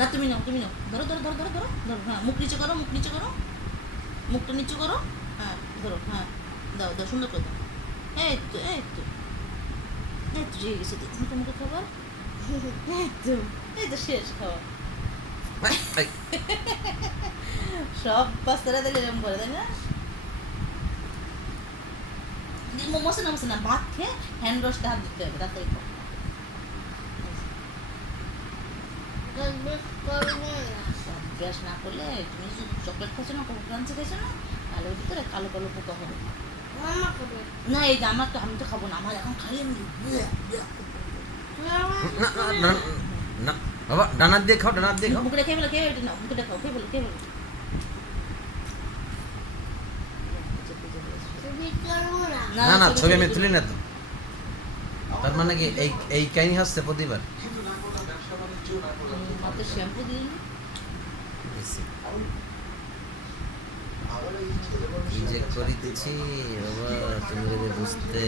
না তুমি নাও, তুমি নাও, ধরো ধরো ধরো ধরো ধরো ধরো, হ্যাঁ মুখ নিচে করো, মুখ নিচে করো, মুখটা নিচু করো, হ্যাঁ ধরো, হ্যাঁ দাও দাও, সুন্দর করে দাও, এই তো এই তো এই তো ঠিক গেছে, মুখে খাবার, এই তো, এই তো শেষ খাওয়া। সব বাচ্চারা দিলে এরকম করে, তাই না? মশে না মশে না, ভাত খেয়ে হ্যান্ড ওয়াশটা হাত দিতে হবে, তাড়াতাড়ি খাও। ব্রাশ না করলে, তুমি শুধু চকলেট খাচ্ছো না, কোকো ক্রাঞ্চি খাচ্ছো না, আলোর ভিতরে কালো কালো পোকা হবে। না এই যে আমার তো, আমি তো খাবো না, আমার এখন খাইয়ে নি। না বাবা, ডানার দিয়ে খাও, ডানার দিয়ে খাও। মুখটা খেয়ে বলো, খেয়ে এটা না, মুখটা খাও, খেয়ে বলো, খেয়ে বলো। না না, ছবি আমি তুলি না তো। তার মানে কি এই এই কাহিনী হচ্ছে প্রতিবার? শ্যাম্পু দিয়ে কি যে করে দিচ্ছি বাবা, তুমি বুঝতে।